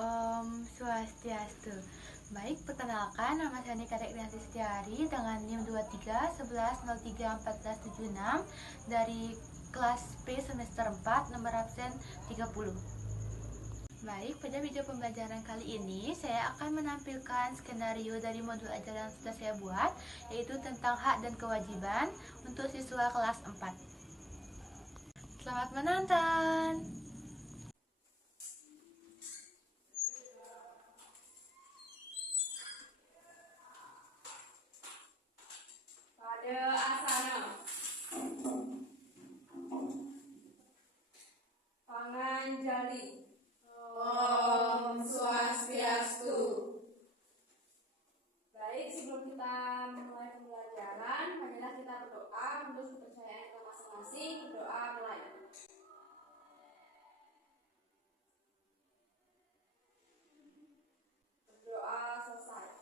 Om Swastiastu. Baik, perkenalkan nama saya Nika Dekrianti Setiari dengan NIM 23 11 03 14 76 dari kelas P semester 4 nomor absen 30. Baik, pada video pembelajaran kali ini saya akan menampilkan skenario dari modul ajaran yang sudah saya buat, yaitu tentang hak dan kewajiban untuk siswa kelas 4. Selamat menonton! Pada asana Panganjali. Om Swastiastu. Baik, sebelum kita memulai pembelajaran, marilah kita berdoa menurut kepercayaan kita masing-masing. Berdoa mulai. Berdoa selesai.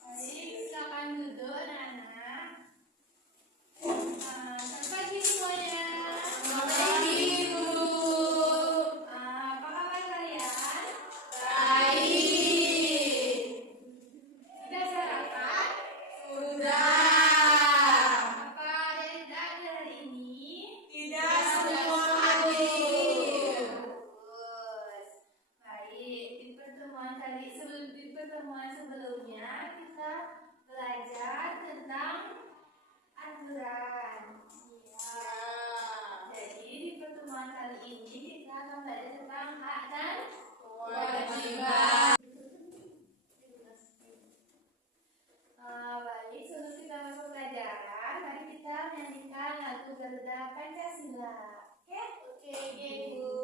Baik, silakan duduk anak-anak. Selamat pagi semuanya. Selamat pagi, Bu. Apa kabar kalian? Baik. Sudah sarapan? Sudah. Apa ada yang hadir hari ini? Tidak semua hadir. Bagus. Baik, di pertemuan sebelumnya kita belajar tentang aturan. Jadi di pertemuan kali ini kita akan belajar tentang hak dan kewajiban. Baik, sebelum kita masuk pelajaran, mari kita menyanyikan lagu Garuda Pancasila. Oke? Oke, Bu.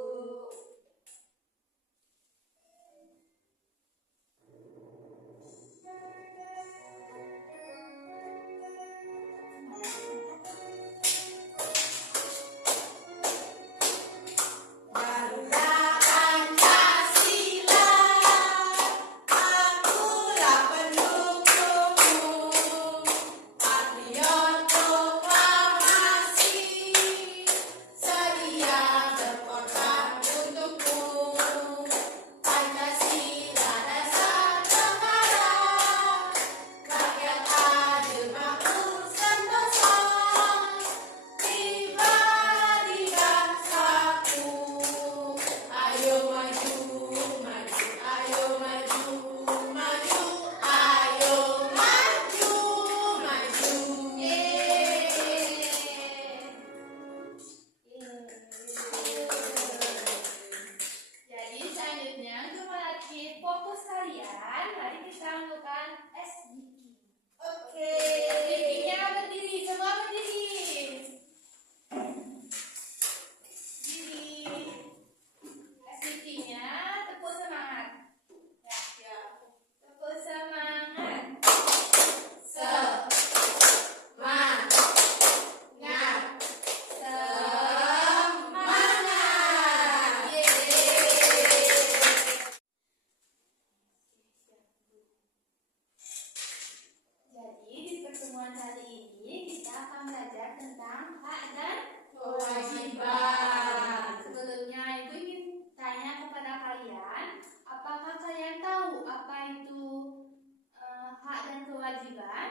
Jadi selanjutnya untuk melatih fokus kalian, mari kita lakukan SDQ. Oke. SDQ-nya berdiri, semua berdiri. Berdiri. SDQ-nya tepuk semangat. Ya. Tepuk semangat. Semangat. Jadi di pertemuan kali ini kita akan belajar tentang hak dan kewajiban. Sebelumnya Ibu ingin tanya kepada kalian, apakah kalian tahu apa itu hak dan kewajiban?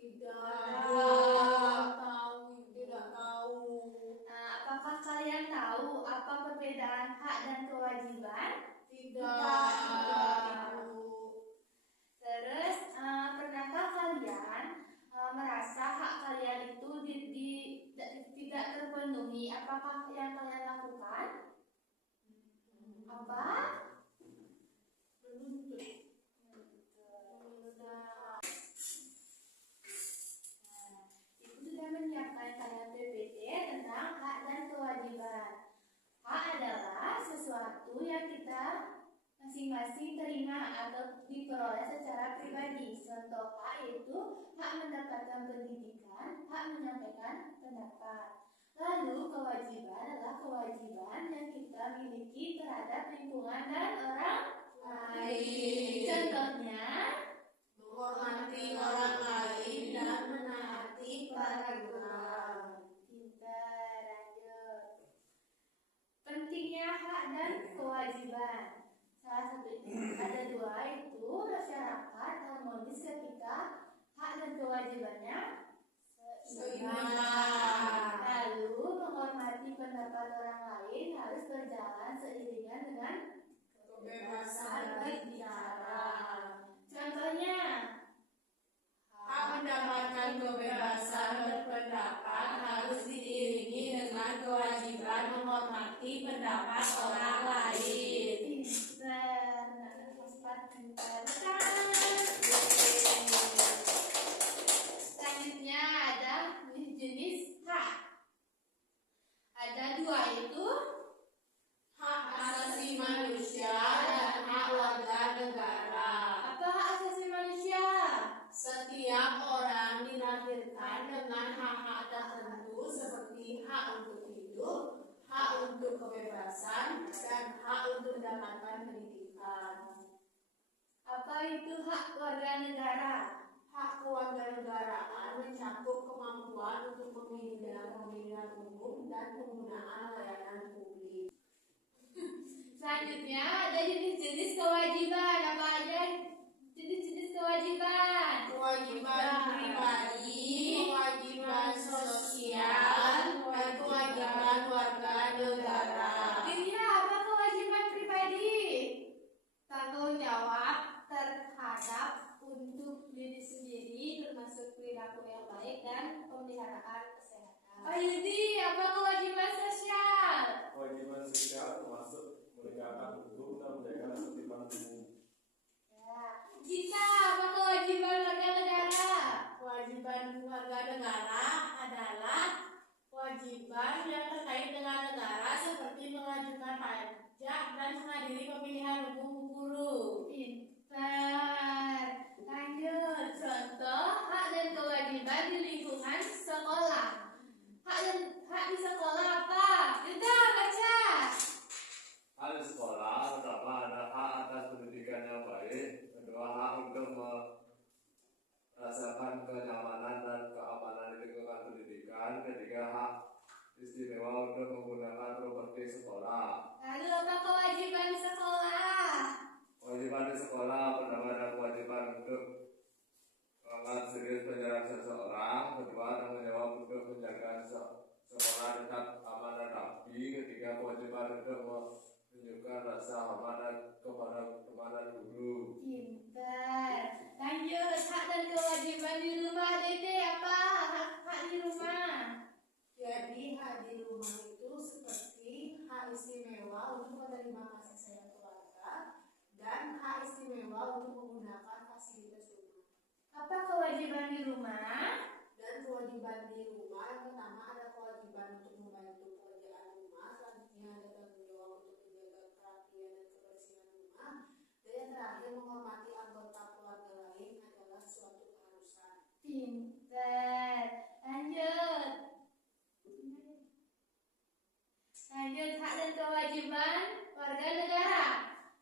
Tidak tahu. Apakah kalian tahu apa perbedaan hak dan kewajiban? Tidak. Terus, pernahkah kalian merasa hak kalian itu tidak terpenuhi? Apakah yang kalian lakukan? Apa? Ibu sudah menyiapkan kalian PPT tentang hak dan kewajiban. Hak adalah sesuatu yang kita masing-masing terima atau diperoleh secara pribadi. Contoh hak yaitu hak mendapatkan pendidikan, hak menyampaikan pendapat. Lalu kewajiban adalah kewajiban yang kita miliki terhadap lingkungan dan orang lain. Contohnya, menghormati orang lain dan menaati peraturan. Pintar, lanjut. hak dan kewajiban. Salah satu ada dua, itu masyarakat harmonis ketika hak dan kewajibannya seimbang. Lalu menghormati pendapat orang lain harus berjalan seiringan dengan kebebasan berbicara. Contohnya, hak mendapatkan kebebasan berpendapat harus diiringi dengan kewajiban menghormati pendapat orang lain. Selanjutnya ada jenis hak. Ada dua, itu Hak asasi manusia dan hak warga negara. apa hak asasi manusia? Setiap orang dilahirkan dengan hak-hak tertentu seperti hak untuk hidup, hak untuk kebebasan, dan hak untuk mendapatkan pendidikan. Apa itu hak warga negara? Hak kewarganegaraan mencakup kemampuan untuk memilih dalam pemilihan umum dan penggunaan layanan publik. Selanjutnya ada jenis-jenis kewajiban. Apa aja jenis-jenis kewajiban? Kewajiban pribadi, kewajiban sosial, dan kewajiban warga negara. Intinya apa kewajiban pribadi? Tanggung jawab terhadap untuk diri sendiri, termasuk perilaku yang baik dan pemeliharaan kesehatan. Pak Yudi, apa kewajiban sosial? Kewajiban sosial termasuk menegakkan hukum dan menjaga ketertiban umum. Ya. Kita, apa kewajiban warga negara? Kewajiban warga negara adalah kewajiban yang terkait dengan negara seperti mengajukan pajak dan menghadiri pemilihan umum guru. Pintar. Lanjut. Contoh hak dan kewajiban di lingkungan sekolah. Hak di sekolah apa? Yuda, baca. Hak di sekolah pertama ada hak atas pendidikan yang baik, kedua hak untuk merasakan kenyamanan dan keamanan di lingkungan pendidikan, ketiga hak istimewa untuk menggunakan properti sekolah. Lalu apa kewajiban di sekolah? Kewajiban di sekolah pertama ada kewajiban untuk menganggap serius pelajaran seseorang, kedua tanggung jawab untuk menjaga sekolah tetap aman dan rapi, ketiga kewajiban untuk menunjukkan rasa hormat kepada teman dan guru. Pintar. Lanjut, hak dan kewajiban di rumah. Dede, apa hak di rumah? Jadi hak di rumah itu seperti hak istimewa untuk menerima kasih sayang keluarga dan hak istimewa untuk menggunakan fasilitas rumah. Apa kewajiban di rumah? Dan kewajiban di rumah yang pertama ada kewajiban untuk membantu pekerjaan rumah, selanjutnya ada tanggung jawab untuk menjaga kerapian dan kebersihan rumah, dan yang terakhir menghormati anggota keluarga lain adalah suatu keharusan. Pintar. Lanjut. Lanjut, hak dan kewajiban warga negara.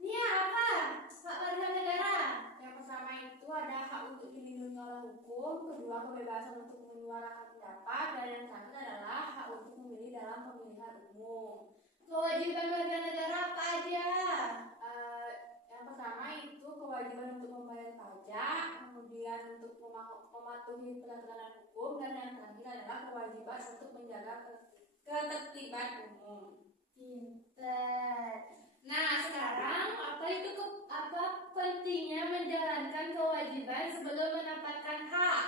Nia, apa hak warga negara? Yang pertama itu ada hak untuk dilindungi oleh hukum, kedua kebebasan untuk menyuarakan pendapat, dan yang terakhir adalah hak untuk memilih dalam pemilihan umum. Kewajiban warga negara apa aja? Yang pertama itu kewajiban untuk membayar pajak, kemudian untuk mematuhi peraturan hukum, dan yang terakhir adalah kewajiban untuk menjaga ketertiban umum. Pintar. Nah, sekarang apa pentingnya menjalankan kewajiban sebelum mendapatkan hak?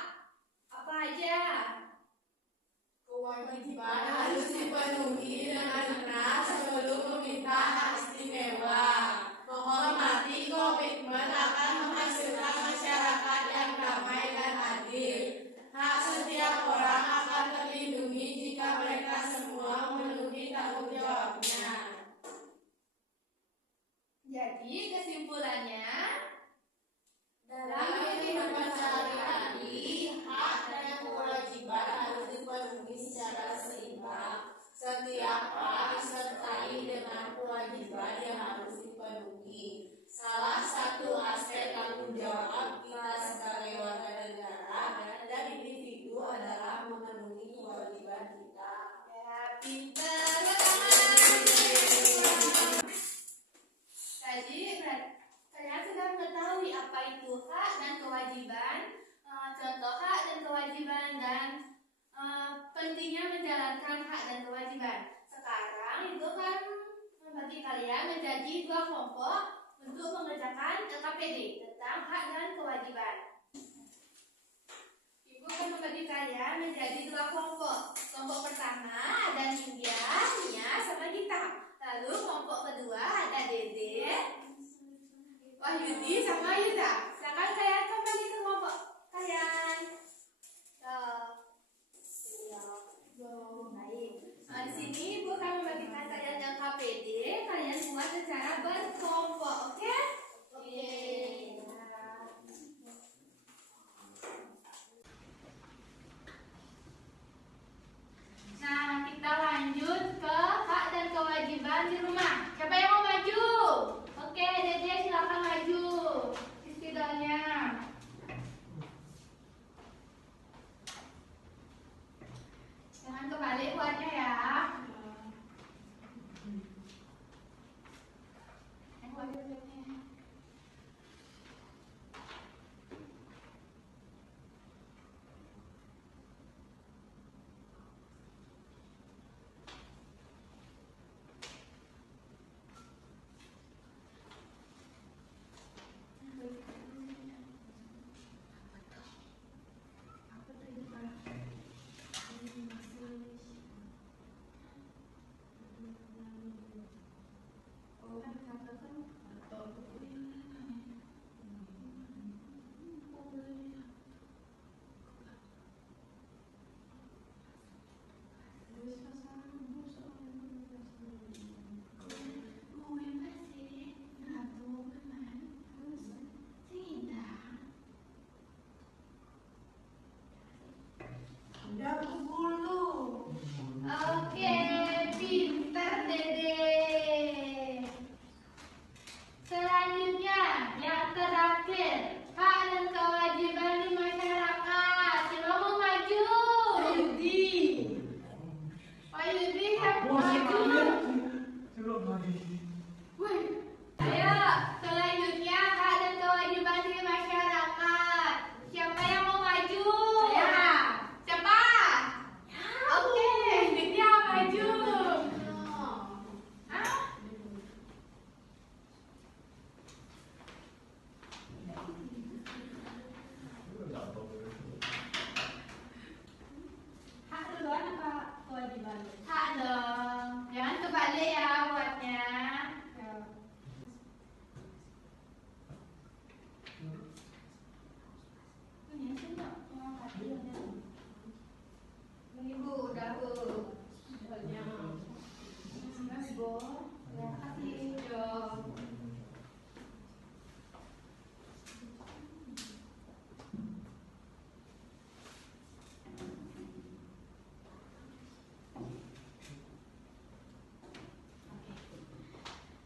Apa aja? Kewajiban harus dipenuhi dengan benar sebelum meminta hak istimewa. Menghormati komitmen akan menghasilkan masyarakat yang damai dan adil. Hak setiap orang akan terlindungi jika mereka semua memenuhi tanggung jawabnya. Jadi kesimpulannya, Dalam kehidupan sehari-hari, hak dan kewajiban harus dipenuhi secara seimbang. Setiap hak disertai dengan kewajiban yang harus dipenuhi. Salah satu aspek tanggung jawab kita sebagai warga negara dan individu adalah memenuhi kewajiban kita. ya pintar. dibagi dua kelompok untuk mengerjakan LKPD tentang hak dan kewajiban. Ibu akan membagi kalian menjadi dua kelompok. Kelompok pertama ada Nindya, Nia, sama Gita. Lalu kelompok kedua ada Dede, Wahyudi, sama Yuda. Silakan kalian kembali ke kelompok kalian. Baik. Nah, di sini Ibu akan membagikan kalian LKPD. Kalian buat secara berkelompok, oke? Oke. Nah, kita lanjut ke hak dan kewajiban di rumah. Siapa yang mau maju? Oke, Dede silakan maju. Istidolnya. Jangan kebalik buatnya ya. Oke, pinter Dede. Selanjutnya, yang terakhir, hak dan kewajiban di masyarakat. Siapa mau maju? Wahyudi. Wahyudi, siapa mau maju? Wih. Ayo, selanjutnya hak dan kewajiban di masyarakat. Siapa yang mau maju? Saya. Siapa? Oke, Nindya maju. Hah? Hak duluan apa kewajiban? Hak dong. Jangan kebalik ya buatnya. Ibu udah Bu. Banyak. Bu. Ya, kasih.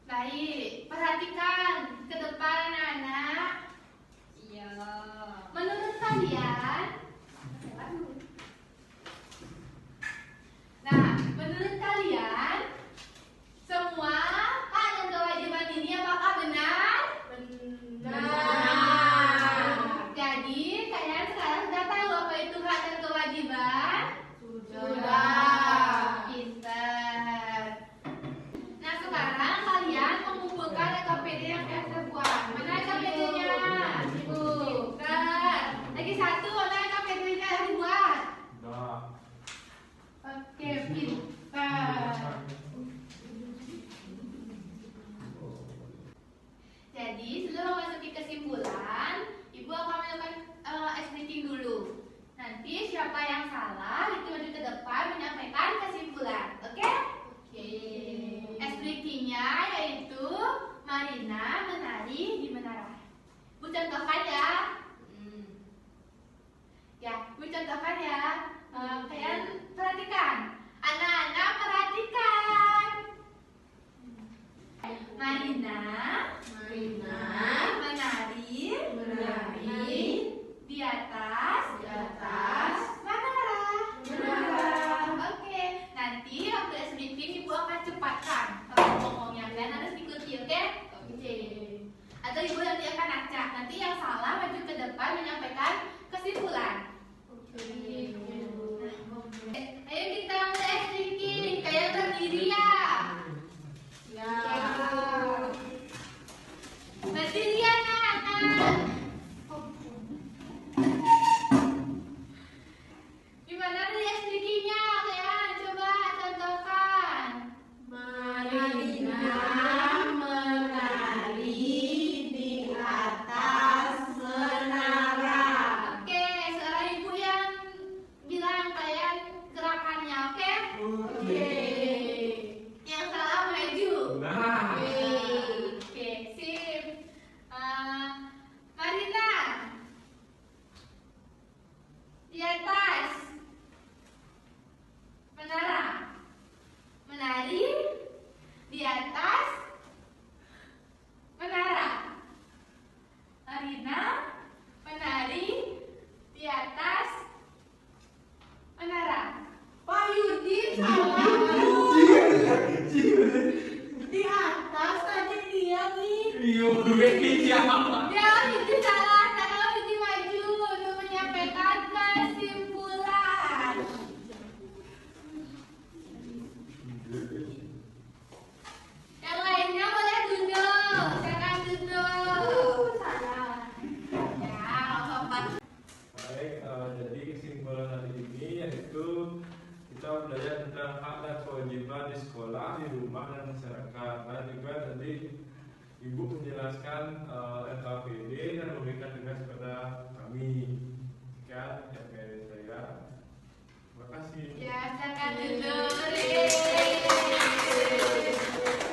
Baik, perhatikan ke depan anak-anak. Iya. Menurut kalian, nah, menurut kalian, semua hak dan kewajiban ini apakah benar? Benar. Jadi, kalian sekarang sudah tahu apa itu hak dan kewajiban? Sudah. Pinter. Nah, sekarang kalian mengumpulkan LKPD yang saya buat. Mana LKPD-nya? Ibu. Pinter. Lagi satu, mana LKPD-nya yang dibuat? Oke, pintar. Jadi, sebelum memasuki kesimpulan, Ibu akan melakukan explaining dulu. Nanti siapa yang salah itu maju ke depan menyampaikan kesimpulan. Oke? Oke. Explaining-nya yaitu Marina menari di menara. Bu contohkan ya. Ya, Bu contohkan ya. Kalian perhatikan. Anak-anak perhatikan. Marina menari di atas menara. Oke, nanti waktu explaining Ibu akan cepatkan kalau ngomongnya. Kalian harus ikuti, oke? Oke. Atau Ibu nanti akan acak. Nanti yang salah maju ke depan menyampaikan kesimpulan. Ayo kita mulai explaining. Kalian berdiri ya. Ya. Di atas tadi dia nih. Iya, duit siapa? Ya, itu salah. Kalau itu maju untuk menyampaikan kesimpulan. Yang lainnya boleh duduk. Silakan duduk. Salah. Ya, apa-apa. Baik, jadi kesimpulan hari ini yaitu kita belajar tentang hak dan kewajiban di sekolah, di rumah, dan masyarakat. Dan juga tadi Ibu menjelaskan LKPD dan memberikan tugas kepada kami. Sekian yang dari saya. Terima kasih. Ya, silakan duduk.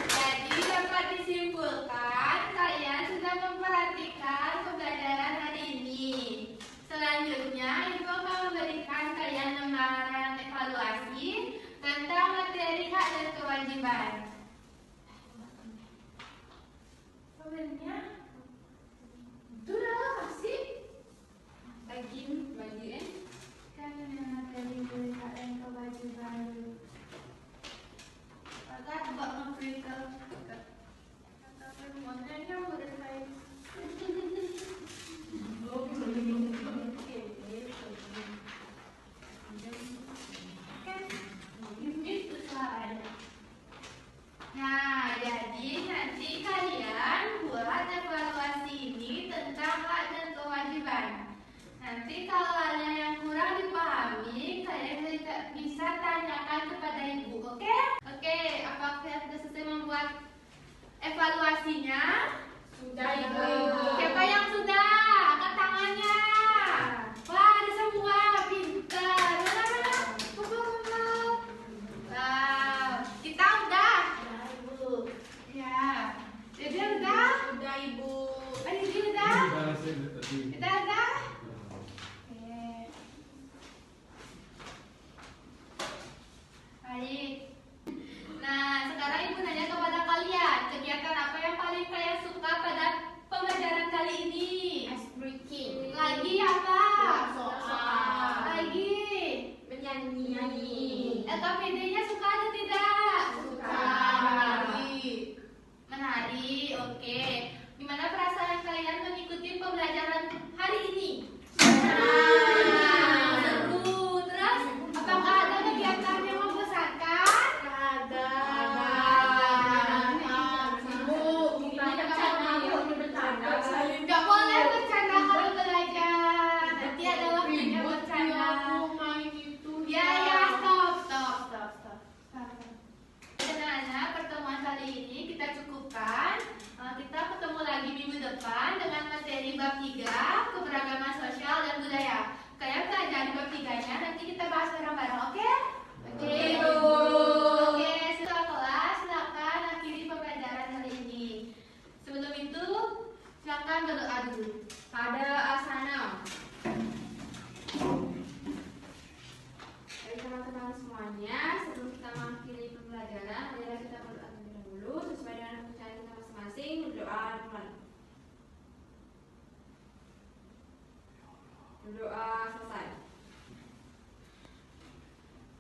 Jadi dapat disimpulkan kalian sudah memperhatikan pembelajaran hari ini. Selanjutnya, Ibu akan memberikan kalian lembaran evaluasi tentang materi hak dan kewajiban. Sebenarnya itu udah kasih bagiin kan yang materi hak dan kewajiban dulu. Agak coba nge-print ke modelnya udah baik. Nah, jadi nanti kalian buat evaluasi ini tentang hak dan kewajiban. Nanti kalau ada yang kurang dipahami, kalian bisa tanyakan kepada Ibu, oke? Oke, apakah kalian sudah selesai membuat evaluasinya? Sudah Ibu. Siapa yang sudah? Angkat tangannya. Wah, ada semua. Pintar. Mana? Kumpul. Wow, kita udah. Ya. Jadi udah? Sudah Ibu. Jadi udah? Kita udah? Oke. Baik. Nah, sekarang Ibu nanya kepada kalian, kegiatan apa yang paling kalian suka pada pembelajaran kali ini? Ice breaking. Lagi apa? Soal. Lagi. Menyanyi. LKPD-nya suka atau tidak? Suka. Menari, oke. Gimana perasaan kalian mengikuti pembelajaran hari ini? Seru. Terus, apakah ada kegiatan yang membosankan? Ada. Gak boleh bercanda kalau belajar. Nanti ada waktunya bercanda. Ya, stop. Anak-anak, pertemuan kali ini kita cukupkan. Kita ketemu lagi minggu depan dengan materi bab 3, keberagaman sosial dan budaya. Kalian belajar di bab 3-nya, nanti kita bahas bareng-bareng, oke? Oke. Oke, setelah kelas, silakan akhiri pembelajaran hari ini. Sebelum itu, silakan berdoa dulu. Pada asana. Baik teman-teman semuanya, sebelum kita mengakhiri pembelajaran, marilah kita berdoa terlebih dahulu sesuai dengan kepercayaan kita masing-masing. Berdoa teman. Berdoa selesai.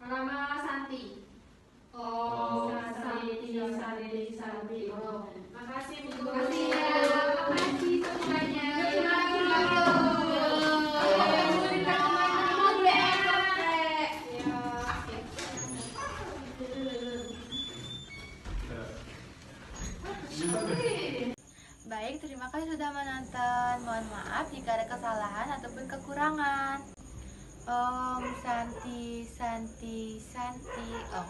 Rama Santi. Oh, Santi. Makasih Bu. Makasih ya. Makasih semuanya. Baik, terima kasih sudah menonton. Mohon maaf jika ada kesalahan ataupun kekurangan. Om Santi. Om.